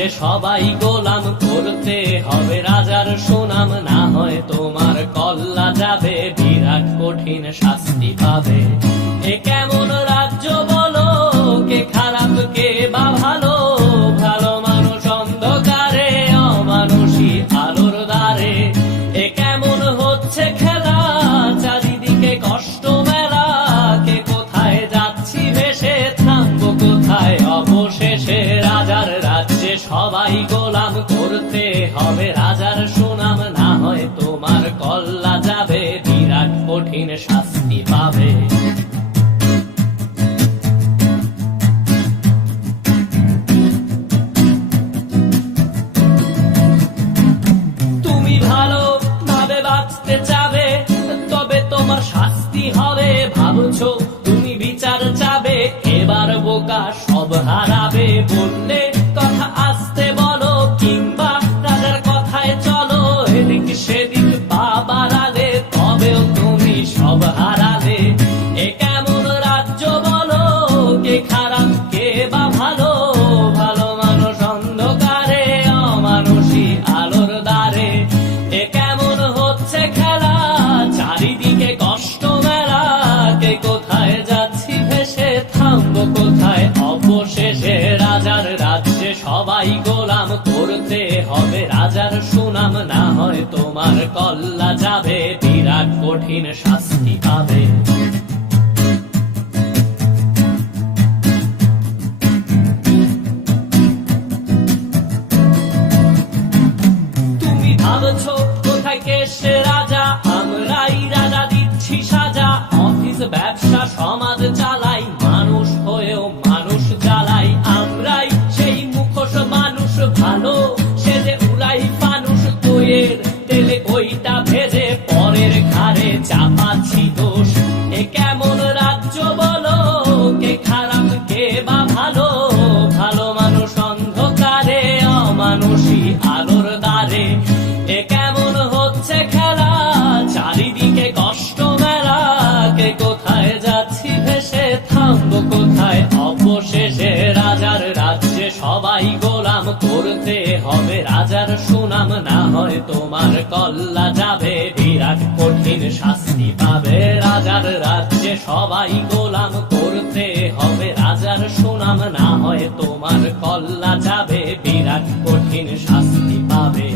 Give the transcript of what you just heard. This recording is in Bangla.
রাজ্যে সবাই গোলাম, করতে হবে রাজার সুনাম, না হয় তোমার কল্লা যাবে, বিরাট কঠিন শাস্তি পাবে। এ কেমন রাজ্য বলো, কে খারাপ কে বা ভালো, ভালো মানুষ অন্ধকারে, অমানুষী আলোর দ্বারে। এ কেমন হচ্ছে খেলা, চারিদিকে কষ্ট মেলা, কে কোথায় যাচ্ছি ভেসে, থামবো কোথায় অবশেষে। রাজার রাজ্যে সবাই গোলাম, করতে হবে রাজার সুনাম, না হয় তোমার কল্লা যাবে, বিরাট কঠিন শাস্তি পাবে। তুমি ভালো ভাবে বাঁচতে চাবে, তবে তোমার শাস্তি হবে। ভাবছো তুমি বিচার চাবে, এবার বোকা সব হারাবে। বললে কথা আসতে বলো, কিংবা রাজার কথায় চলো, এদিক সেদিক পা বাড়ালে, তবেও তুমি সব হারালে। এ কেমন রাজ্য বলো, কে খারাপ কে বা ভালো, ভালো মানুষ অন্ধকারে, অমানুষী আলোর দ্বারে। এ কেমন হচ্ছে খেলা, চারিদিকে কষ্ট মেলা, কে কোথায় যাচ্ছি ভেসে, থামবো কোথায় অবশেষে। রাজার রাজ্যে সবাই গোলাম, করতে হবে রাজার সুনাম, না হয় তোমার কল্লা যাবে, বিরাট কঠিন শাস্তি পাবে। তুমি ভাবছো কোথায় কেসে রাজা, আমরাই রাজা দিচ্ছি সাজা। অফিস ব্যবসা সমাজ চালাই, মানুষ হয়েও মানুষ জ্বালাই। আমরাই সেই মুখোশ মানুষ ভালো, সেজে উড়াই ফানুষ, দইয়ের তেলে ওইটা ভেজে, পরের ঘাড়ে চাপাচ্ছি দোষ। এ কেমন রাজ্য বলো, কে খারাপ কে বা ভালো, ভালো মানুষ অন্ধকারে, অমানুষী আলোর দ্বারে। এ কেমন হচ্ছে খেলা, চারিদিকে কষ্ট মেলা, কে কোথায় যাচ্ছি ভেসে, থামবো কোথায় অবশেষে। রাজার রাজ্যে সবাই গোলাম, করতে হবে রাজার সুনাম, না হয় তোমার কল্লা যাবে, বিরাট কঠিন শাস্তি পাবে। রাজার রাজ্যে সবাই গোলাম, করতে হবে রাজার সুনাম, না হয় তোমার কল্লা যাবে, বিরাট কঠিন শাস্তি পাবে।